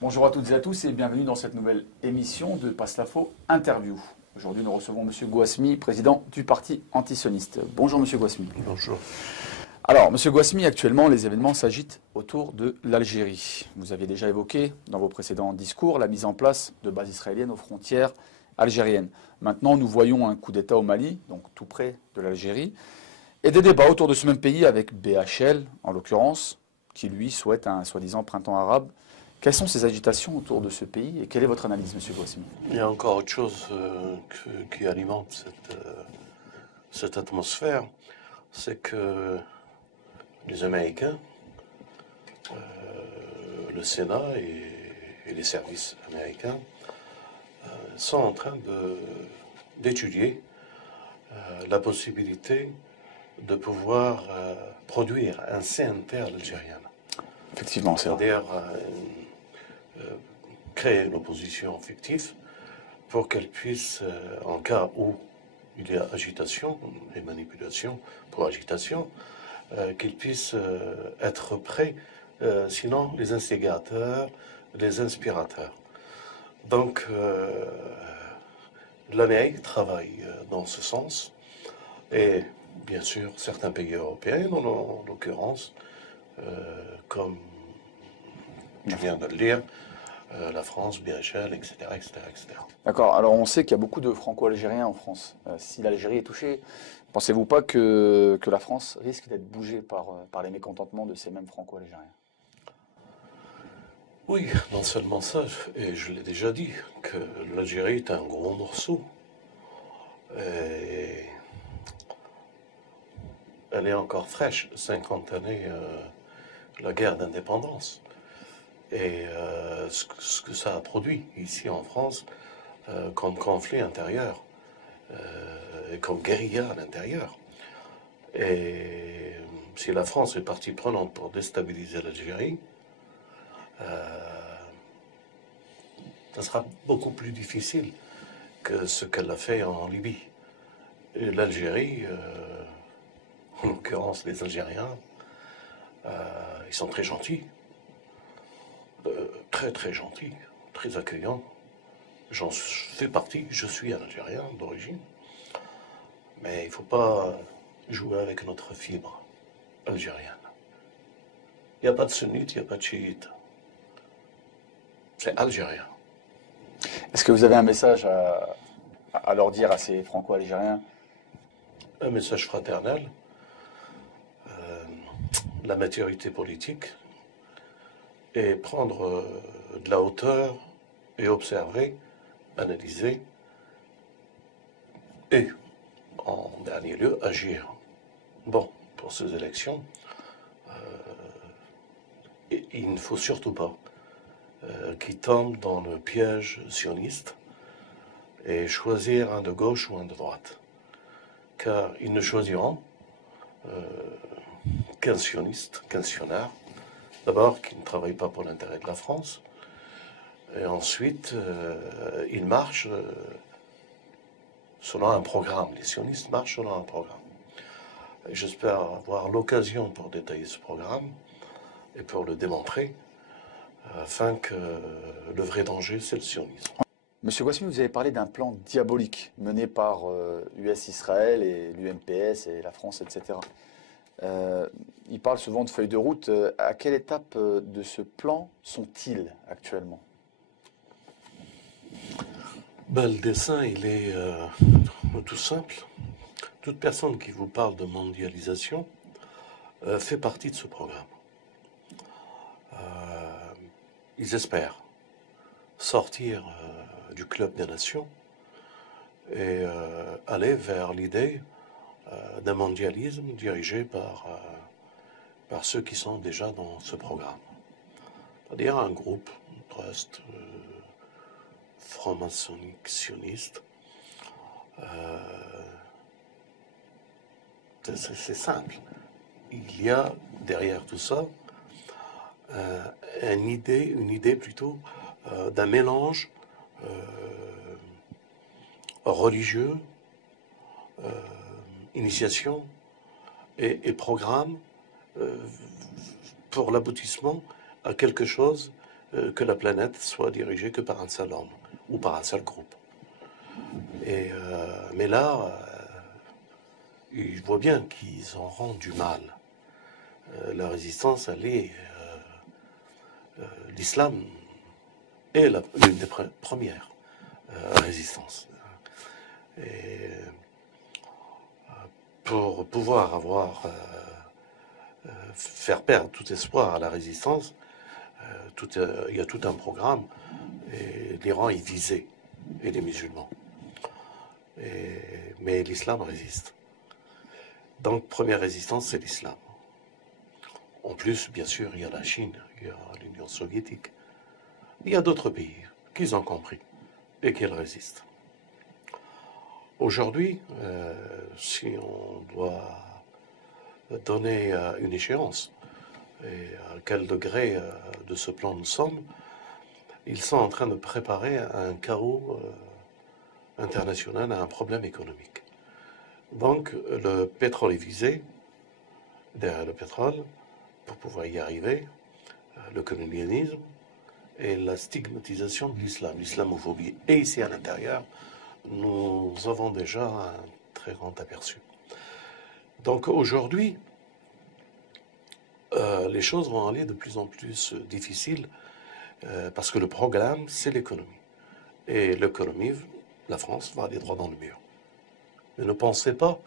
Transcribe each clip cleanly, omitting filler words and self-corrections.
Bonjour à toutes et à tous et bienvenue dans cette nouvelle émission de Passe l'Info Interview. Aujourd'hui, nous recevons M. Gouasmi, président du parti antisioniste. Bonjour M. Gouasmi. Bonjour. Alors, M. Gouasmi, actuellement, les événements s'agitent autour de l'Algérie. Vous avez déjà évoqué dans vos précédents discours la mise en place de bases israéliennes aux frontières algériennes. Maintenant, nous voyons un coup d'État au Mali, donc tout près de l'Algérie, et des débats autour de ce même pays avec BHL, en l'occurrence, qui lui souhaite un soi-disant printemps arabe. Quelles sont ces agitations autour de ce pays et quelle est votre analyse, M. Gouasmi? Il y a encore autre chose qui alimente cette atmosphère, c'est que les Américains, le Sénat et les services américains sont en train d'étudier la possibilité de pouvoir produire un CNT à l'algérienne. Effectivement, c'est vrai. C'est-à-dire créer une opposition fictive pour qu'elle puisse, en cas où il y a agitation et manipulation pour agitation, qu'ils puissent être prêts, sinon les instigateurs, les inspirateurs. Donc, l'Amérique travaille dans ce sens, et bien sûr certains pays européens, en l'occurrence, comme je viens de le dire, la France, BHL, etc., etc., etc. D'accord. Alors, on sait qu'il y a beaucoup de franco-algériens en France. Si l'Algérie est touchée, pensez-vous pas que la France risque d'être bougée par les mécontentements de ces mêmes franco-algériens? Oui, non seulement ça, et je l'ai déjà dit, que l'Algérie est un gros morceau. Et elle est encore fraîche, 50 années, la guerre d'indépendance. Et ce que ça a produit ici en France comme conflit intérieur et comme guérilla à l'intérieur. Et si la France est partie prenante pour déstabiliser l'Algérie, ça sera beaucoup plus difficile que ce qu'elle a fait en Libye. Et l'Algérie, en l'occurrence les Algériens, ils sont très gentils, très très gentils, très accueillants. J'en fais partie, je suis un Algérien d'origine, mais il ne faut pas jouer avec notre fibre algérienne. Il n'y a pas de sunnite, il n'y a pas de chiite. C'est algérien. Est-ce que vous avez un message à leur dire à ces franco-algériens? Un message fraternel, la maturité politique, et prendre de la hauteur et observer, analyser, et en dernier lieu, agir. Bon, pour ces élections, il ne faut surtout pas qu'ils tombent dans le piège sioniste et choisir un de gauche ou un de droite. Car ils ne choisiront qu'un sioniste, qu'un sionnaire, d'abord qui ne travaille pas pour l'intérêt de la France, et ensuite ils marchent selon un programme. Les sionistes marchent selon un programme. J'espère avoir l'occasion pour détailler ce programme et pour le démontrer, afin que le vrai danger, c'est le sionisme. Monsieur Gouasmi, vous avez parlé d'un plan diabolique mené par US Israël et l'UMPS et la France, etc. Il parle souvent de feuilles de route. À quelle étape de ce plan sont-ils actuellement? Ben, le dessin, il est tout simple. Toute personne qui vous parle de mondialisation fait partie de ce programme. Ils espèrent sortir du club des nations et aller vers l'idée d'un mondialisme dirigé par ceux qui sont déjà dans ce programme. C'est-à-dire un groupe, un trust franc-maçonnique sioniste. C'est simple. Il y a derrière tout ça une idée plutôt d'un mélange religieux, initiation et programme pour l'aboutissement à quelque chose que la planète soit dirigée que par un seul homme ou par un seul groupe. Mais là, ils voient bien qu'ils auront du mal. La résistance, elle est... l'islam est l'une des premières résistances. Et pour pouvoir faire perdre tout espoir à la résistance, il y a tout un programme, et l'Iran est visé, et les musulmans. Mais l'islam résiste. Donc, première résistance, c'est l'islam. En plus, bien sûr, il y a la Chine, il y a l'Union soviétique. Il y a d'autres pays qui ont compris et qui résistent. Aujourd'hui, si on doit donner une échéance et à quel degré de ce plan nous sommes, ils sont en train de préparer un chaos international, à un problème économique. Donc le pétrole est visé, derrière le pétrole, pour pouvoir y arriver, le colonialisme et la stigmatisation de l'islam, l'islamophobie. Et ici à l'intérieur, nous avons déjà un très grand aperçu. Donc aujourd'hui, les choses vont aller de plus en plus difficiles parce que le programme, c'est l'économie. Et l'économie, la France va aller droit dans le mur. Mais ne pensez pas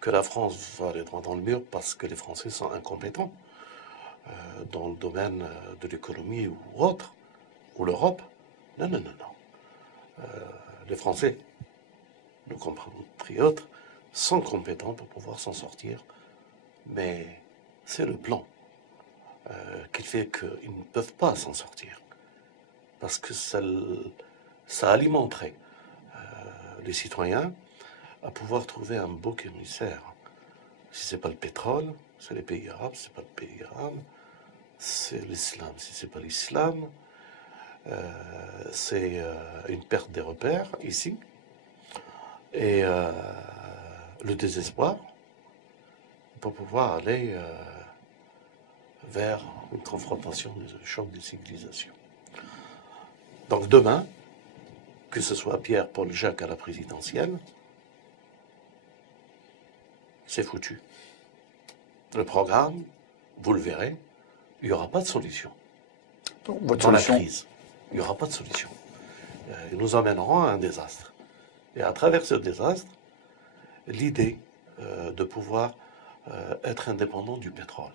que la France va aller droit dans le mur parce que les Français sont incompétents dans le domaine de l'économie ou autre, ou l'Europe. Non, non, non, non. Les Français, nos compatriotes, sont compétents pour pouvoir s'en sortir, mais c'est le plan qui fait qu'ils ne peuvent pas s'en sortir. Parce que ça alimenterait les citoyens à pouvoir trouver un bouc émissaire. Si ce n'est pas le pétrole, c'est les pays arabes. Si ce n'est pas le pays arabe, c'est l'islam. Si ce n'est pas l'islam, c'est une perte des repères ici. Et le désespoir pour pouvoir aller vers une confrontation de choc des civilisations. Donc demain, que ce soit Pierre, Paul, Jacques à la présidentielle, c'est foutu. Le programme, vous le verrez, il n'y aura pas de solution. Votre Dans la solution, crise, il n'y aura pas de solution. Ils nous emmèneront à un désastre. Et à travers ce désastre, l'idée de pouvoir être indépendant du pétrole.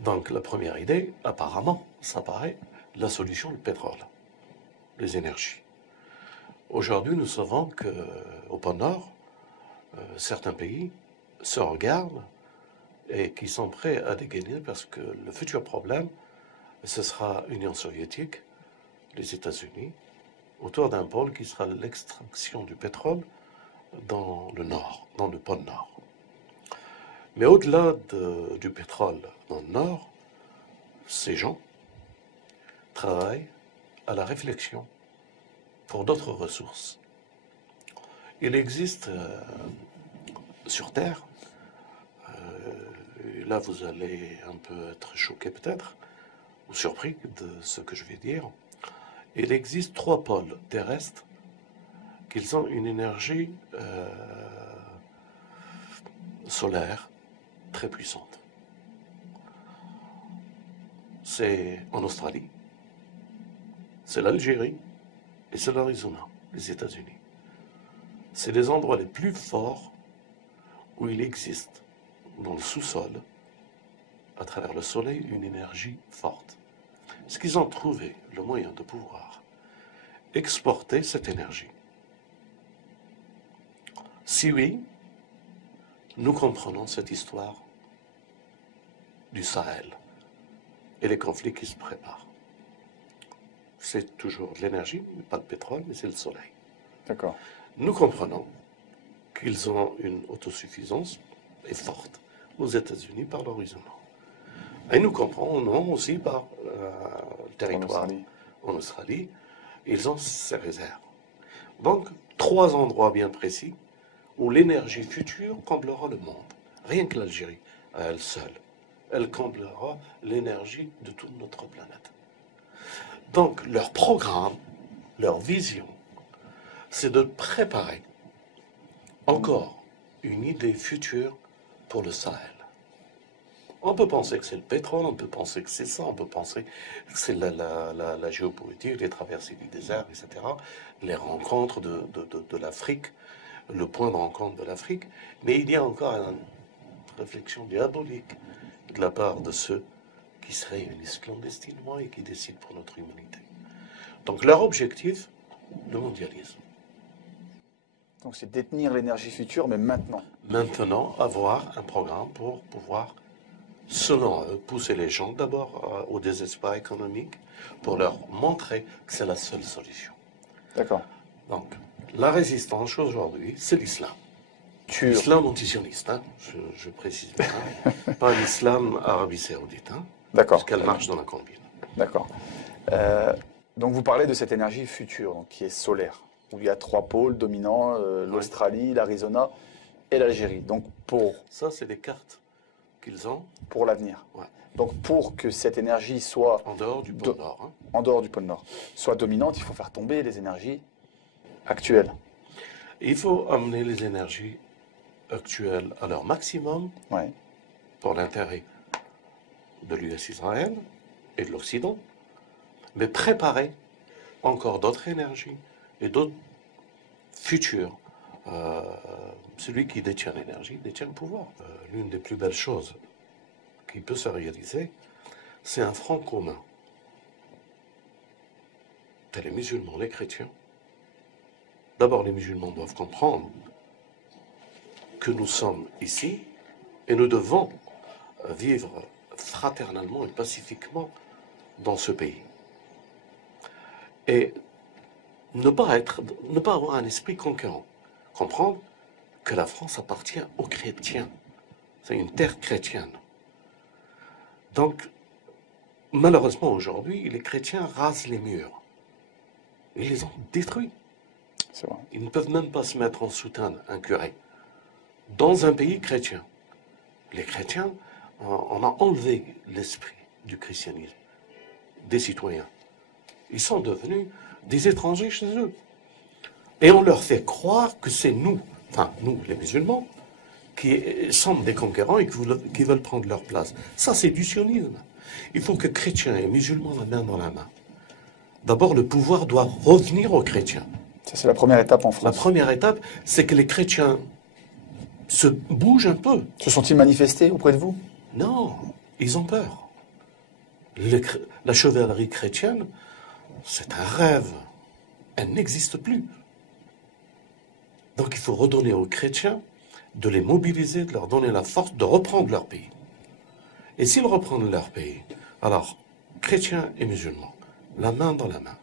Donc la première idée, apparemment, ça paraît la solution, le pétrole, les énergies. Aujourd'hui, nous savons qu'au pôle Nord, certains pays se regardent et qui sont prêts à dégainer parce que le futur problème, ce sera l'Union soviétique, les États-Unis, autour d'un pôle qui sera l'extraction du pétrole dans le Nord, dans le pôle Nord. Mais au-delà du pétrole dans le Nord, ces gens travaillent à la réflexion pour d'autres ressources. Il existe sur Terre, et là vous allez un peu être choqué peut-être, ou surpris de ce que je vais dire, il existe 3 pôles terrestres qui ont une énergie solaire très puissante. C'est en Australie, c'est l'Algérie et c'est l'Arizona, les États-Unis. C'est les endroits les plus forts où il existe dans le sous-sol, à travers le soleil, une énergie forte. Est-ce qu'ils ont trouvé le moyen de pouvoir exporter cette énergie? Si oui, nous comprenons cette histoire du Sahel et les conflits qui se préparent. C'est toujours de l'énergie, pas de pétrole, mais c'est le soleil. d'accord. Nous comprenons qu'ils ont une autosuffisance et forte aux États-Unis par l'horizon. Et nous comprenons aussi par le territoire en Australie, ils ont ces réserves. Donc, 3 endroits bien précis où l'énergie future comblera le monde. Rien que l'Algérie, à elle seule, elle comblera l'énergie de toute notre planète. Donc, leur programme, leur vision, c'est de préparer encore une idée future pour le Sahel. On peut penser que c'est le pétrole, on peut penser que c'est ça, on peut penser que c'est la géopolitique, les traversées du désert, etc., les rencontres de l'Afrique, le point de rencontre de l'Afrique. Mais il y a encore une réflexion diabolique de la part de ceux qui se réunissent clandestinement et qui décident pour notre humanité. Donc leur objectif, le mondialisme. Donc c'est détenir l'énergie future, mais maintenant. Maintenant, avoir un programme pour pouvoir, selon eux, pousser les gens d'abord au désespoir économique, pour leur montrer que c'est la seule solution. D'accord. Donc, la résistance aujourd'hui, c'est l'islam. Tur. L'islam antisioniste, hein, je précise bien, hein, pas l'islam Arabie Saoudite, hein, D'accord. parce qu'elle marche dans la combine. D'accord. Donc vous parlez de cette énergie future, donc, qui est solaire, où il y a 3 pôles dominants, l'Australie, l'Arizona et l'Algérie. Donc Ça, c'est des cartes qu'ils ont. Pour l'avenir. Ouais. Donc pour que cette énergie soit... En dehors du pôle Nord. Hein. En dehors du pôle Nord. Soit dominante, il faut faire tomber les énergies actuelles. Il faut amener les énergies actuelles à leur maximum pour l'intérêt de l'US-Israël et de l'Occident, mais préparer encore d'autres énergies et d'autres futurs. Celui qui détient l'énergie détient le pouvoir. L'une des plus belles choses qui peut se réaliser, c'est un front commun. C'est les musulmans, les chrétiens. D'abord, les musulmans doivent comprendre que nous sommes ici et nous devons vivre fraternellement et pacifiquement dans ce pays. Et ne pas avoir un esprit conquérant. Comprendre que la France appartient aux chrétiens. C'est une terre chrétienne. Donc, malheureusement, aujourd'hui, les chrétiens rasent les murs. Ils les ont détruits. C'est vrai. Ils ne peuvent même pas se mettre en soutane, un curé, dans un pays chrétien. Les chrétiens, on a enlevé l'esprit du christianisme, des citoyens. Ils sont devenus des étrangers chez eux. Et on leur fait croire que c'est nous, enfin nous les musulmans, qui sommes des conquérants et qui veulent prendre leur place. Ça, c'est du sionisme. Il faut que chrétiens et musulmans la main dans la main. D'abord, le pouvoir doit revenir aux chrétiens. Ça, c'est la première étape en France. La première étape, c'est que les chrétiens se bougent un peu. Se sont-ils manifestés auprès de vous? Non, ils ont peur. La chevalerie chrétienne, c'est un rêve. Elle n'existe plus. Donc il faut redonner aux chrétiens, de les mobiliser, de leur donner la force de reprendre leur pays. Et s'ils reprennent leur pays, alors, chrétiens et musulmans, la main dans la main,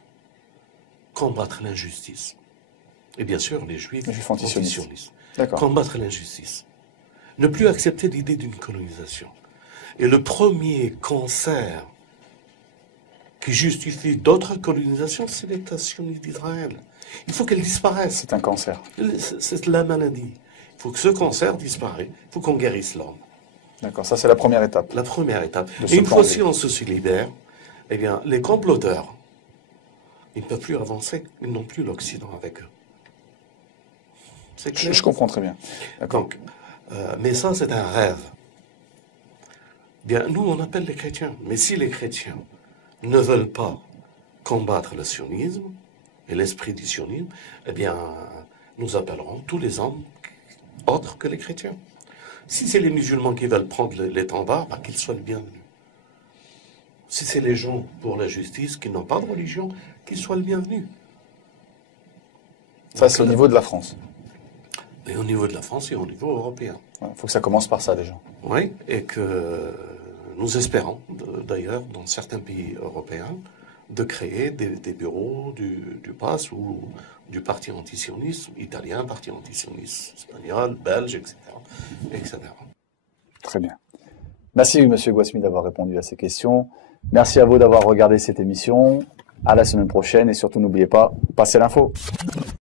combattre l'injustice. Et bien sûr, les juifs antisionistes. Combattre l'injustice. Ne plus accepter l'idée d'une colonisation. Et le premier cancer qui justifie d'autres colonisations, c'est l'État sioniste d'Israël. Il faut qu'elle disparaisse. C'est un cancer. C'est la maladie. Il faut que ce cancer disparaisse. Il faut qu'on guérisse l'homme. D'accord, ça c'est la première étape. La première étape. Et une fois si on se libère, eh bien, les comploteurs, ils ne peuvent plus avancer. Ils n'ont plus l'Occident avec eux. C'est clair. Je comprends très bien. Donc, mais ça, c'est un rêve. Bien, nous, on appelle les chrétiens. Mais si les chrétiens ne veulent pas combattre le sionisme et l'esprit du sionisme, eh bien, nous appellerons tous les hommes autres que les chrétiens. Si c'est les musulmans qui veulent prendre l'étendard, bah, qu'ils soient les bienvenus. Si c'est les gens pour la justice qui n'ont pas de religion, qu'ils soient les bienvenus. Ça, c'est au niveau de la France. Et au niveau de la France et au niveau européen. Il faut que ça commence par ça déjà. Oui, et que nous espérons, d'ailleurs, dans certains pays européens, de créer des bureaux du PAS ou du parti antisioniste italien, parti antisioniste espagnol, belge, etc., etc. Très bien. Merci, M. Gouasmi, d'avoir répondu à ces questions. Merci à vous d'avoir regardé cette émission. À la semaine prochaine et surtout, n'oubliez pas, passez l'info.